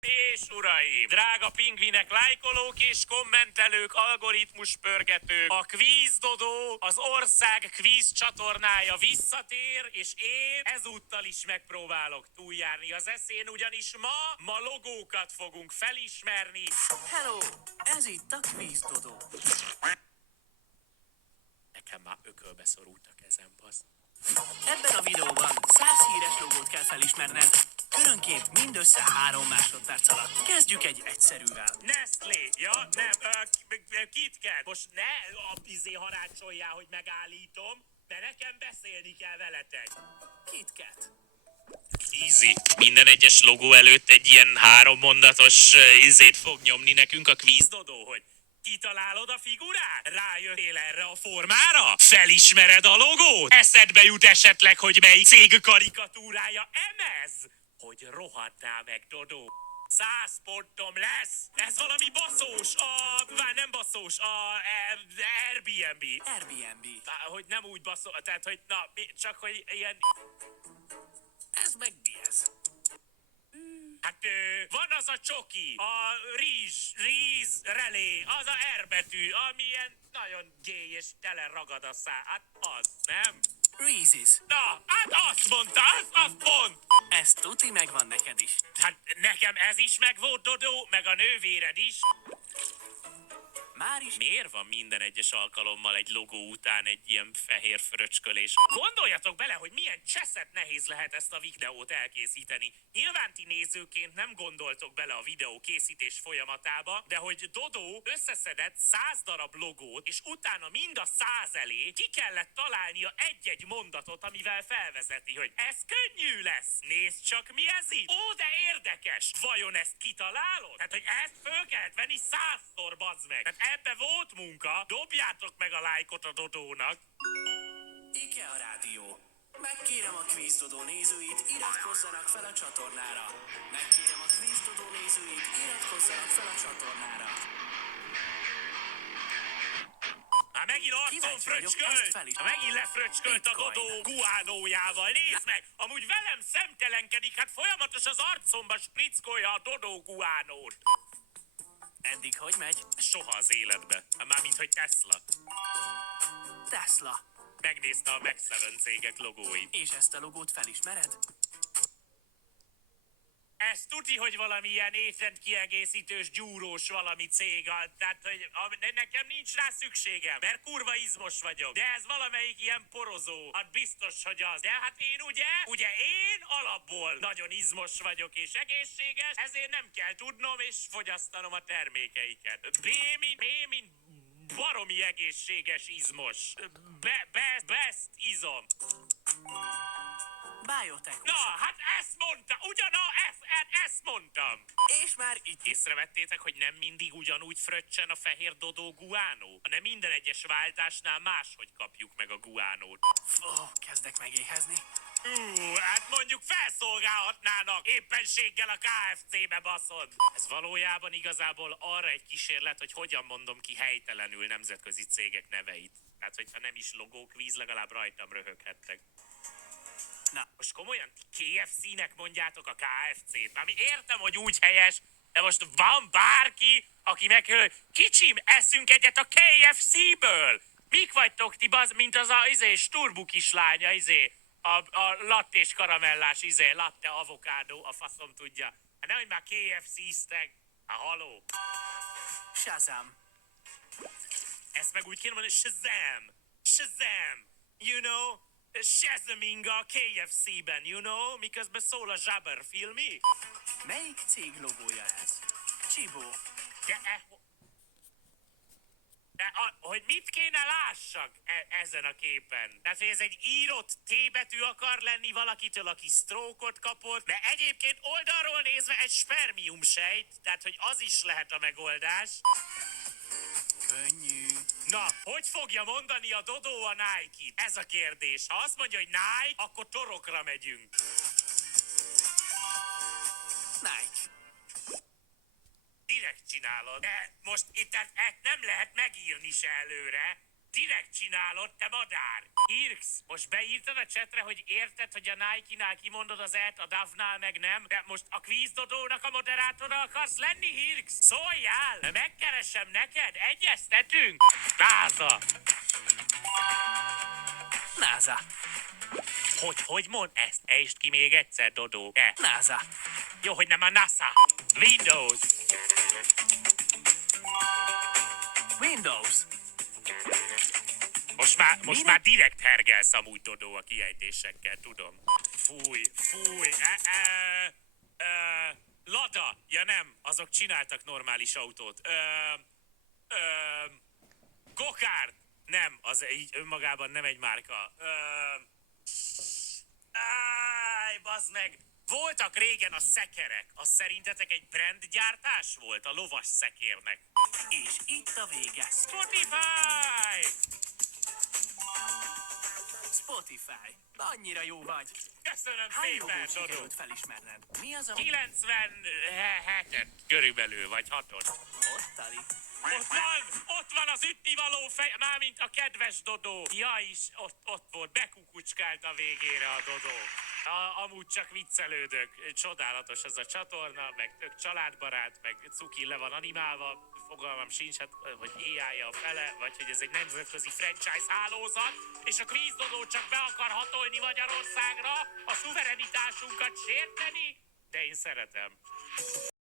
És uraim, drága pingvinek, lájkolók és kommentelők, algoritmus pörgetők, a Quiz Dodó, az ország quiz csatornája visszatér, és én ezúttal is megpróbálok túljárni az eszén, ugyanis ma logókat fogunk felismerni. Hello, ez itt a Quiz Dodó. Nekem már ökölbe szorult a kezem, basz. Ebben a videóban 100 híres logót kell felismerned, körönként mindössze 3 másodperc alatt. Kezdjük egy egyszerűvel. Nestlé, ja, nem, KitKat. Most ne harácsoljál, hogy megállítom, de nekem beszélni kell veletek. KitKat. Easy. Minden egyes logó előtt egy ilyen 3 mondatos izét fog nyomni nekünk a Quiz Dodó, hogy kitalálod a figurát? Rájöttél erre a formára? Felismered a logót? Eszedbe jut esetleg, hogy melyik cég karikatúrája emez? Hogy rohadtál meg, Dodó. 100 pontom lesz! Ez valami baszós! Nem baszós, Airbnb. Airbnb. Hogy nem úgy baszó, tehát hogy csak hogy ilyen... Ez meg mi ez? Hát van az a csoki, a ríz relé, az a R betű, ami ilyen nagyon gay és tele ragad a szá. Hát az, nem? Reese's. Na, hát azt mondta, az pont! Ez tuti megvan neked is. Hát nekem ez is meg volt, Dodó, meg a nővéred is. Már is Miért van minden egyes alkalommal egy logó után egy ilyen fehér fröcskölés? Gondoljatok bele, hogy milyen cseszett nehéz lehet ezt a videót elkészíteni. Nyilván ti nézőként nem gondoltok bele a videó készítés folyamatába, de hogy Dodó összeszedett 100 darab logót, és utána mind a 100 elé ki kellett találnia egy-egy mondatot, amivel felvezeti, hogy ez könnyű lesz. Nézd csak, mi ez itt. Ó, de érdekes. Vajon ezt kitalálod? Tehát, hogy ezt föl kellett venni 100-szor, bazd meg. Tehát ebbe volt munka. Dobjátok meg a lájkot a Dodónak. IKEA Rádió. Megkérem a Quiz Dodó nézőit, iratkozzanak fel a csatornára. Megkérem a Quiz Dodó nézőit, iratkozzanak fel a csatornára. Hát megint arcon Kíváncsi vagyok, ezt fröcskölt! fel is. Megint lefröcskölt a Bitcoin. Dodó guánójával. Nézd meg! Amúgy velem szemtelenkedik, hát folyamatos az arcomba sprickolja a Dodó guánót. Eddig hogy megy? Soha az életbe. Hát mármint, hogy Tesla. Tesla. Megnézte a Max 7 cégek logóit. És ezt a logót felismered? Ez tuti, hogy valami ilyen étrendkiegészítős, gyúrós valami cég, tehát hogy nekem nincs rá szükségem, mert kurva izmos vagyok. De ez valamelyik ilyen porozó, hát biztos, hogy az. De hát én ugye én alapból nagyon izmos vagyok és egészséges, ezért nem kell tudnom és fogyasztanom a termékeiket. B-mint baromi egészséges izmos. Best izom. Biotech. Na, hát ezt mondta, ezt mondtam. És már itt Észrevettétek, hogy nem mindig ugyanúgy fröccsen a fehér Dodó guánó, hanem minden egyes váltásnál máshogy kapjuk meg a guánót. kezdek megéhezni. Hát mondjuk felszolgálhatnának éppenséggel a KFC-be, baszod. Ez valójában igazából arra egy kísérlet, hogy hogyan mondom ki helytelenül nemzetközi cégek neveit. Tehát, hogyha nem is logókvíz, legalább rajtam röhöghettek. Na, Most komolyan KFC-nek mondjátok a KFC-t? Ami értem, hogy úgy helyes, de most van bárki, aki meg kicsim, eszünk egyet a KFC-ből. Mik vagytok ti, mint az a Sturbu kislánya, a lattés karamellás, latte avokádó, a faszom tudja. Hát nehogy már KFC-ztek. Hát haló. Shazam. Ezt meg úgy kéne mondani, Shazam! Shazam! You know? Shazaming a KFC-ben, you know? Miközben szól a zsáber filmi. Melyik cég logója ez? Csibó. Hogy mit kéne lássak ezen a képen? Tehát, hogy ez egy írott T betű akar lenni valakitől, aki sztrókot kapott, de egyébként oldalról nézve egy spermium sejt, tehát, hogy az is lehet a megoldás. Könnyű. Na, hogy fogja mondani a Dodó a Nike-t? Ez a kérdés. Ha azt mondja, hogy Nike, akkor torokra megyünk. Nike. Direkt csinálod. De most itt nem lehet megírni se előre. direkt csinálod, te madár! Irx, most beírtad a csetre, hogy érted, hogy a Nike-nál kimondod az et, a Davnál meg nem, de most a Quiz Dodónak a moderátora akarsz lenni, Irx? Szóljál! Megkeresem neked, egyeztetünk! Náza! NASA. Hogy mond ezt? Ejtsd ki még egyszer, Dodó. NASA. Jó, hogy nem a NASA. Windows. Windows. Most már direkt hergelsz amúgy, Dodó, a kiejtésekkel, tudom. Fúj. Lada. Ja nem, azok csináltak normális autót. Gokárd. Nem, az így önmagában nem egy márka. Bazd meg! Voltak régen a szekerek. Az szerintetek egy brandgyártás volt a lovas szekérnek? És itt a vége. Spotify! Spotify. Annyira jó vagy. Köszönöm Hány szépen, logót Dodó! sikerült felismerned? Mi az a... 97-et körülbelül, vagy 6-ot. Ott, Tali. Ott van az ütnivaló fej, mármint a kedves Dodó. Ja is, ott volt, bekukucskált a végére a Dodó. Amúgy csak viccelődök. Csodálatos ez a csatorna, meg tök családbarát, meg cuki le van animálva. Fogalmam sincs, hát, hogy AI-ja a fele, vagy hogy ez egy nemzetközi franchise hálózat, és a Quiz Dodó csak be akar hatolni Magyarországra, a szuverenitásunkat sérteni, de én szeretem.